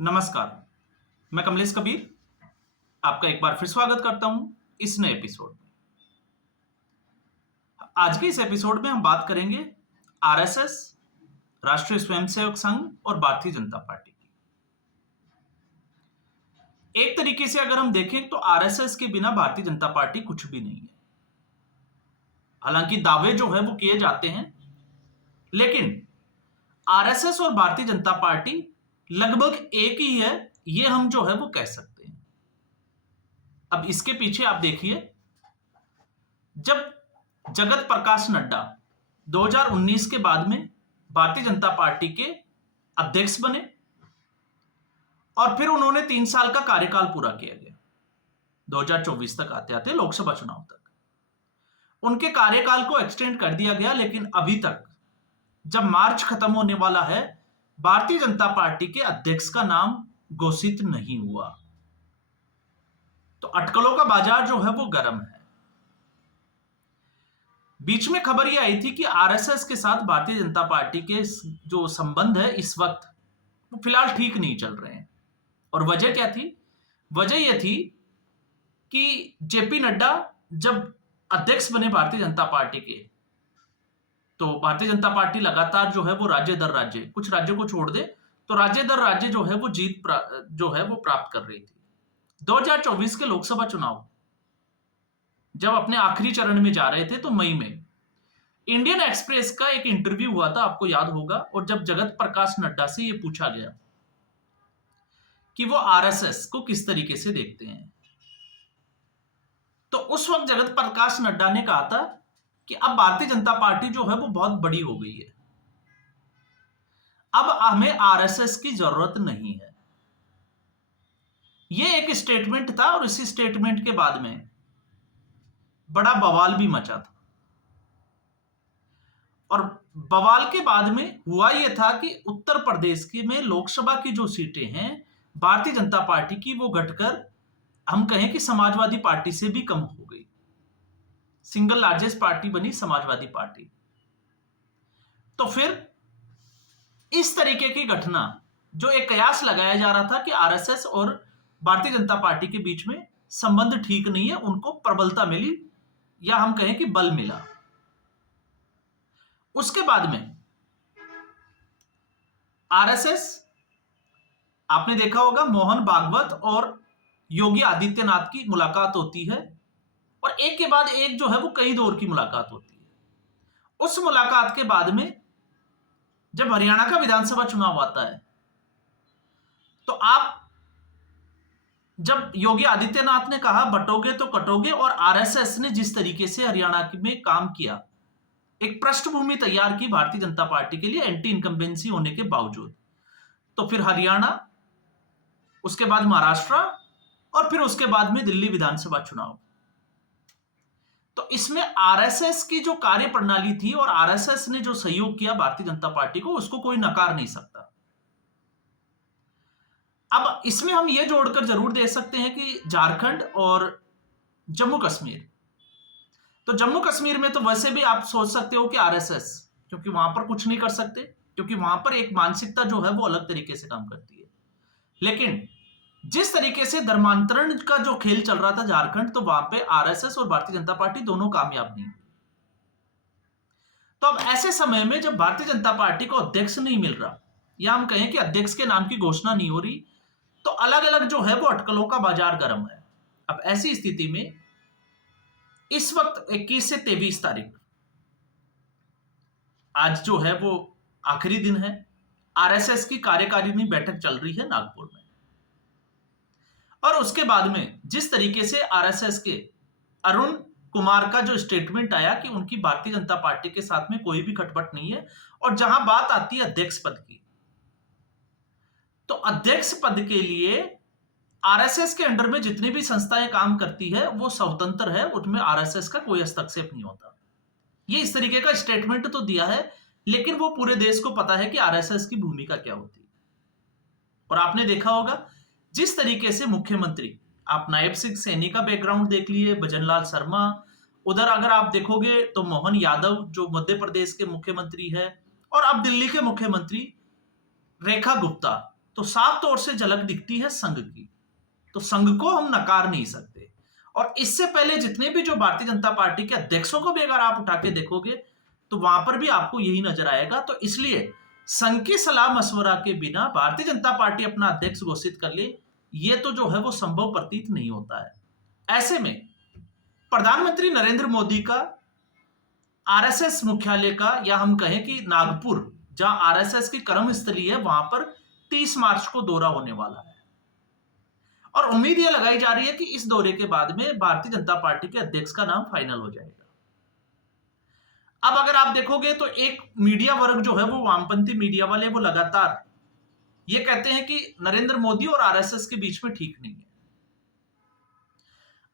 नमस्कार, मैं कमलेश कबीर आपका एक बार फिर स्वागत करता हूं इस नए एपिसोड में। आज के इस एपिसोड में हम बात करेंगे आरएसएस, राष्ट्रीय स्वयंसेवक संघ और भारतीय जनता पार्टी की। एक तरीके से अगर हम देखें तो आरएसएस के बिना भारतीय जनता पार्टी कुछ भी नहीं है। हालांकि दावे जो है वो किए जाते हैं, लेकिन आरएसएस और भारतीय जनता पार्टी लगभग एक ही है, ये हम जो है वो कह सकते हैं। अब इसके पीछे आप देखिए, जब जगत प्रकाश नड्डा 2019 के बाद में भारतीय जनता पार्टी के अध्यक्ष बने और फिर उन्होंने 3 साल का कार्यकाल पूरा किया गया। 2024 तक आते आते लोकसभा चुनाव तक उनके कार्यकाल को एक्सटेंड कर दिया गया, लेकिन अभी तक जब मार्च खत्म होने वाला है, भारतीय जनता पार्टी के अध्यक्ष का नाम घोषित नहीं हुआ। तो अटकलों का बाजार जो है वो गर्म है। बीच में खबर यह आई थी कि आरएसएस के साथ भारतीय जनता पार्टी के जो संबंध है इस वक्त वो फिलहाल ठीक नहीं चल रहे हैं। और वजह क्या थी? वजह यह थी कि जेपी नड्डा जब अध्यक्ष बने भारतीय जनता पार्टी के, तो भारतीय जनता पार्टी लगातार जो है वो राज्य दर राज्य, कुछ राज्यों को छोड़ दे तो राज्य दर राज्य जो है वो जीत जो है वो प्राप्त कर रही थी। 2024 के लोकसभा चुनाव जब अपने आखिरी चरण में जा रहे थे, तो मई में इंडियन एक्सप्रेस का एक इंटरव्यू हुआ था, आपको याद होगा। और जब जगत प्रकाश नड्डा से यह पूछा गया कि वो आरएसएस को किस तरीके से देखते हैं, तो उस वक्त जगत प्रकाश नड्डा ने कहा था कि अब भारतीय जनता पार्टी जो है वो बहुत बड़ी हो गई है, अब हमें आरएसएस की जरूरत नहीं है। यह एक स्टेटमेंट था और इसी स्टेटमेंट के बाद में बड़ा बवाल भी मचा था। और बवाल के बाद में हुआ यह था कि उत्तर प्रदेश की में लोकसभा की जो सीटें हैं भारतीय जनता पार्टी की, वो घटकर हम कहें कि समाजवादी पार्टी से भी कम हो गई। सिंगल लार्जेस्ट पार्टी बनी समाजवादी पार्टी। तो फिर इस तरीके की घटना, जो एक कयास लगाया जा रहा था कि आरएसएस और भारतीय जनता पार्टी के बीच में संबंध ठीक नहीं है, उनको प्रबलता मिली या हम कहें कि बल मिला। उसके बाद में आरएसएस, आपने देखा होगा मोहन भागवत और योगी आदित्यनाथ की मुलाकात होती है और एक के बाद एक जो है वो कई दौर की मुलाकात होती है। उस मुलाकात के बाद में जब हरियाणा का विधानसभा चुनाव आता है, तो आप जब योगी आदित्यनाथ ने कहा बटोगे तो कटोगे, और आरएसएस ने जिस तरीके से हरियाणा में काम किया, एक पृष्ठभूमि तैयार की भारतीय जनता पार्टी के लिए एंटी इनकम्बेंसी होने के बावजूद, तो फिर हरियाणा, उसके बाद महाराष्ट्र और फिर उसके बाद में दिल्ली विधानसभा चुनाव। तो इसमें आरएसएस की जो कार्य प्रणाली थी और आरएसएस ने जो सहयोग किया भारतीय जनता पार्टी को, उसको कोई नकार नहीं सकता। अब इसमें हम ये जोड़कर जरूर दे सकते हैं कि झारखंड और जम्मू कश्मीर, तो जम्मू कश्मीर में तो वैसे भी आप सोच सकते हो कि आरएसएस, क्योंकि वहां पर कुछ नहीं कर सकते, क्योंकि वहां पर एक मानसिकता जो है वो अलग तरीके से काम करती है। लेकिन जिस तरीके से धर्मांतरण का जो खेल चल रहा था झारखंड, तो वहां पे आरएसएस और भारतीय जनता पार्टी दोनों कामयाब नहीं। तो अब ऐसे समय में जब भारतीय जनता पार्टी को अध्यक्ष नहीं मिल रहा, या हम कहें कि अध्यक्ष के नाम की घोषणा नहीं हो रही, तो अलग अलग जो है वो अटकलों का बाजार गर्म है। अब ऐसी स्थिति में इस वक्त 21 से 23 तारीख, आज जो है वो आखिरी दिन है, आरएसएस की कार्यकारिणी बैठक चल रही है नागपुर में। और उसके बाद में जिस तरीके से आरएसएस के अरुण कुमार का जो स्टेटमेंट आया कि उनकी भारतीय जनता पार्टी के साथ में कोई भी खटपट नहीं है, और जहां बात आती है अध्यक्ष पद की, तो अध्यक्ष पद के लिए आरएसएस के अंडर में जितनी भी संस्थाएं काम करती है वो स्वतंत्र है, उनमें आरएसएस का कोई हस्तक्षेप नहीं होता। ये इस तरीके का स्टेटमेंट तो दिया है, लेकिन वो पूरे देश को पता है कि आरएसएस की भूमिका क्या होती है। और आपने देखा होगा जिस तरीके से मुख्यमंत्री, आप नायब सिंह सैनी का बैकग्राउंड देख लिए, भजनलाल शर्मा, उधर अगर आप देखोगे तो मोहन यादव जो मध्य प्रदेश के मुख्यमंत्री है, और अब दिल्ली के मुख्यमंत्री रेखा गुप्ता, तो साफ तौर से झलक दिखती है संघ की। तो संघ को हम नकार नहीं सकते। और इससे पहले जितने भी जो भारतीय जनता पार्टी के अध्यक्षों को भी अगर आप उठा के देखोगे तो वहां पर भी आपको यही नजर आएगा। तो इसलिए संघ की सलाह मशवरा के बिना भारतीय जनता पार्टी अपना अध्यक्ष घोषित कर ले, ये तो जो है वो संभव प्रतीत नहीं होता है। ऐसे में प्रधानमंत्री नरेंद्र मोदी का आरएसएस मुख्यालय का, या हम कहें कि नागपुर जहां आरएसएस की कर्मस्थली है, वहां पर 30 मार्च को दौरा होने वाला है। और उम्मीद यह लगाई जा रही है कि इस दौरे के बाद में भारतीय जनता पार्टी के अध्यक्ष का नाम फाइनल हो जाएगा। अब अगर आप देखोगे तो एक मीडिया वर्ग जो है वो वामपंथी मीडिया वाले, वो लगातार ये कहते हैं कि नरेंद्र मोदी और आरएसएस के बीच में ठीक नहीं है।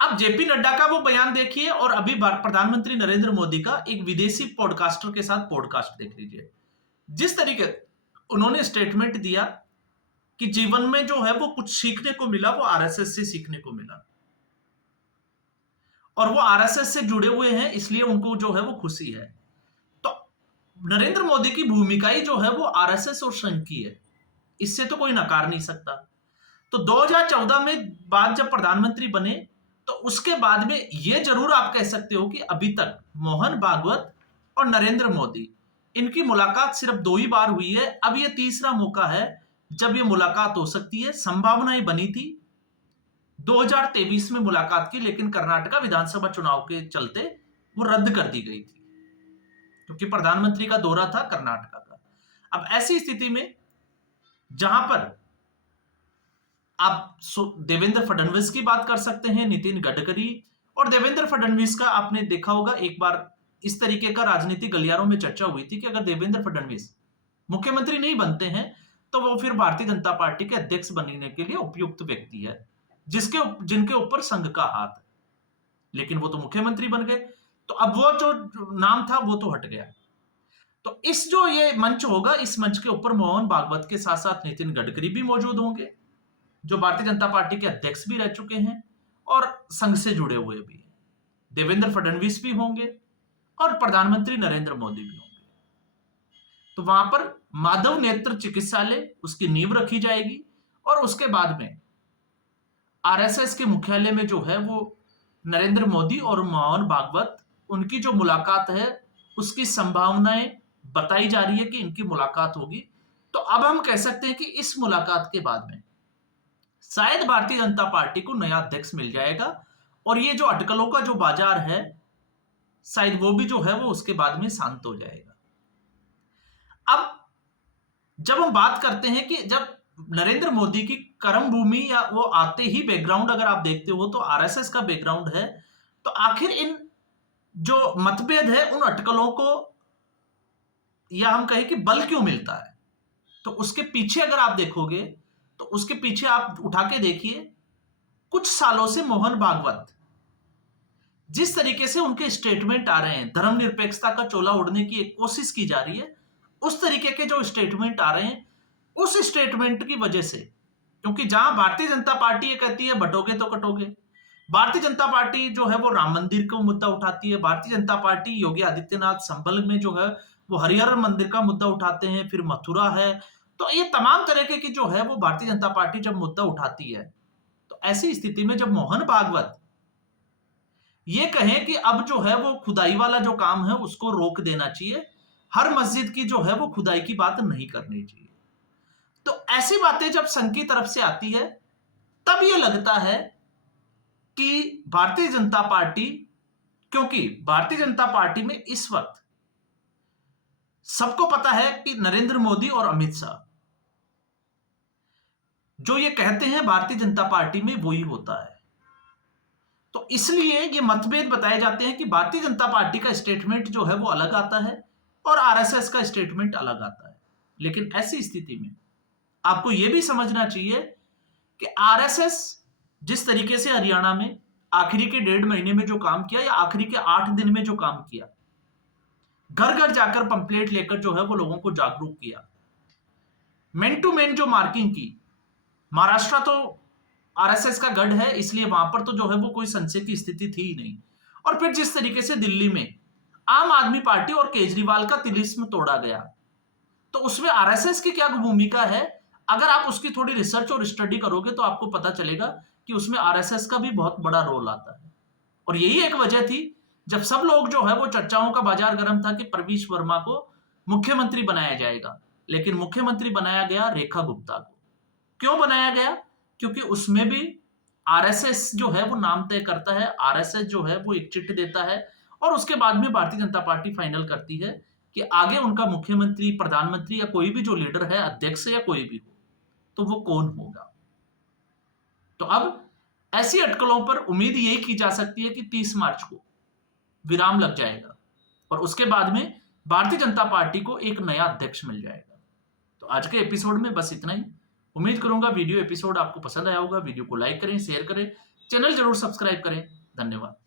अब जेपी नड्डा का वो बयान देखिए और अभी प्रधानमंत्री नरेंद्र मोदी का एक विदेशी पॉडकास्टर के साथ पॉडकास्ट देख लीजिए। जिस तरीके उन्होंने स्टेटमेंट दिया कि जीवन में जो है वो कुछ सीखने को मिला, वो आरएसएस से सीखने को मिला, और वो आरएसएस से जुड़े हुए हैं इसलिए उनको जो है वो खुशी है। तो नरेंद्र मोदी की भूमिका ही जो है वो आरएसएस और संघ की है, इससे तो कोई नकार नहीं सकता। तो 2014 में बाद जब प्रधानमंत्री बने तो उसके बाद में ये जरूर आप कह सकते हो कि अभी तक मोहन भागवत और नरेंद्र मोदी, इनकी मुलाकात सिर्फ 2 ही बार हुई है। अब ये तीसरा मौका है जब ये मुलाकात हो सकती है। संभावनाएं बनी थी 2023 में मुलाकात की, लेकिन कर्नाटका विधानसभा चुनाव के चलते वो रद्द कर दी गई थी, क्योंकि प्रधानमंत्री का दौरा था कर्नाटका का। अब ऐसी स्थिति में जहां पर आप देवेंद्र फडणवीस की बात कर सकते हैं, नितिन गडकरी, और देवेंद्र फडणवीस का आपने देखा होगा एक बार इस तरीके का राजनीतिक गलियारों में चर्चा हुई थी कि अगर देवेंद्र फडणवीस मुख्यमंत्री नहीं बनते हैं तो वो फिर भारतीय जनता पार्टी के अध्यक्ष बनने के लिए उपयुक्त व्यक्ति है, जिनके ऊपर संघ का हाथ है। लेकिन वो तो मुख्यमंत्री बन गए, तो अब वो जो नाम था वो तो हट गया। तो इस जो ये मंच होगा, इस मंच के ऊपर मोहन भागवत के साथ साथ नितिन गडकरी भी मौजूद होंगे, जो भारतीय जनता पार्टी के अध्यक्ष भी रह चुके हैं और संघ से जुड़े हुए भी हैं। देवेंद्र फडणवीस भी होंगे और प्रधानमंत्री नरेंद्र मोदी भी होंगे। तो वहां पर माधव नेत्र चिकित्सालय, उसकी नींव रखी जाएगी, और उसके बाद में आरएसएस के मुख्यालय में जो है वो नरेंद्र मोदी और मोहन भागवत, उनकी जो मुलाकात है उसकी संभावनाएं बताई जा रही है कि इनकी मुलाकात होगी। तो अब हम कह सकते हैं कि इस मुलाकात के बाद में शायद भारतीय जनता पार्टी को नया अध्यक्ष मिल जाएगा, और ये जो अटकलों का जो बाजार है शायद वो भी जो है वो उसके बाद में शांत हो जाएगा। अब जब हम बात करते हैं कि जब नरेंद्र मोदी की कर्म भूमि या वो आते ही बैकग्राउंड अगर आप देखते हो तो आरएसएस का बैकग्राउंड है, तो आखिर इन जो मतभेद है उन अटकलों को, या हम कहें कि बल क्यों मिलता है, तो उसके पीछे अगर आप देखोगे तो उसके पीछे आप उठा के देखिए, कुछ सालों से मोहन भागवत जिस तरीके से उनके स्टेटमेंट आ रहे हैं, धर्मनिरपेक्षता का चोला ओढ़ने की एक कोशिश की जा रही है, उस तरीके के जो स्टेटमेंट आ रहे हैं, उस स्टेटमेंट की वजह से, क्योंकि जहां भारतीय जनता पार्टी ये कहती है बटोगे तो कटोगे, भारतीय जनता पार्टी जो है वो राम मंदिर का मुद्दा उठाती है, भारतीय जनता पार्टी योगी आदित्यनाथ संभल में जो है वो हरिहर मंदिर का मुद्दा उठाते हैं, फिर मथुरा है, तो ये तमाम तरीके की जो है वो भारतीय जनता पार्टी जब मुद्दा उठाती है, तो ऐसी स्थिति में जब मोहन भागवत ये कहें कि अब जो है वो खुदाई वाला जो काम है उसको रोक देना चाहिए, हर मस्जिद की जो है वो खुदाई की बात नहीं करनी चाहिए, तो ऐसी बातें जब संघ की तरफ से आती है तब ये लगता है कि भारतीय जनता पार्टी, क्योंकि भारतीय जनता पार्टी में इस वक्त सबको पता है कि नरेंद्र मोदी और अमित शाह जो ये कहते हैं भारतीय जनता पार्टी में वही होता है, तो इसलिए ये मतभेद बताए जाते हैं कि भारतीय जनता पार्टी का स्टेटमेंट जो है वो अलग आता है और आरएसएस का स्टेटमेंट अलग आता है। लेकिन ऐसी स्थिति में आपको यह भी समझना चाहिए कि आरएसएस जिस तरीके से हरियाणा में आखिरी के 1.5 महीने में जो काम किया, या आखिरी के 8 दिन में जो काम किया, घर घर जाकर पंपलेट लेकर जो है वो लोगों को जागरूक किया, मैन टू मैन जो मार्किंग की, महाराष्ट्र तो आरएसएस का गढ़ है इसलिए वहां पर तो जो है वो कोई संशय की स्थिति थी ही नहीं, और फिर जिस तरीके से दिल्ली में आम आदमी पार्टी और केजरीवाल का तिलिस्म तोड़ा गया, तो उसमें आरएसएस की क्या भूमिका है अगर आप उसकी थोड़ी रिसर्च और स्टडी करोगे तो आपको पता चलेगा कि उसमें आरएसएस का भी बहुत बड़ा रोल आता है। और यही एक वजह थी जब सब लोग जो है वो चर्चाओं का बाजार गर्म था कि प्रवीश वर्मा को मुख्यमंत्री बनाया जाएगा, लेकिन मुख्यमंत्री बनाया गया रेखा गुप्ता को। क्यों बनाया गया? क्योंकि उसमें भी आरएसएस जो है वो नाम तय करता है, आरएसएस जो है वो एक चिट देता है और उसके बाद में भारतीय जनता पार्टी फाइनल करती है कि आगे उनका मुख्यमंत्री, प्रधानमंत्री या कोई भी जो लीडर है, अध्यक्ष या कोई भी हो, तो वो कौन होगा। तो अब ऐसी अटकलों पर उम्मीद यही की जा सकती है कि 30 मार्च को विराम लग जाएगा और उसके बाद में भारतीय जनता पार्टी को एक नया अध्यक्ष मिल जाएगा। तो आज के एपिसोड में बस इतना ही। उम्मीद करूंगा वीडियो एपिसोड आपको पसंद आया होगा। वीडियो को लाइक करें, शेयर करें, चैनल जरूर सब्सक्राइब करें। धन्यवाद।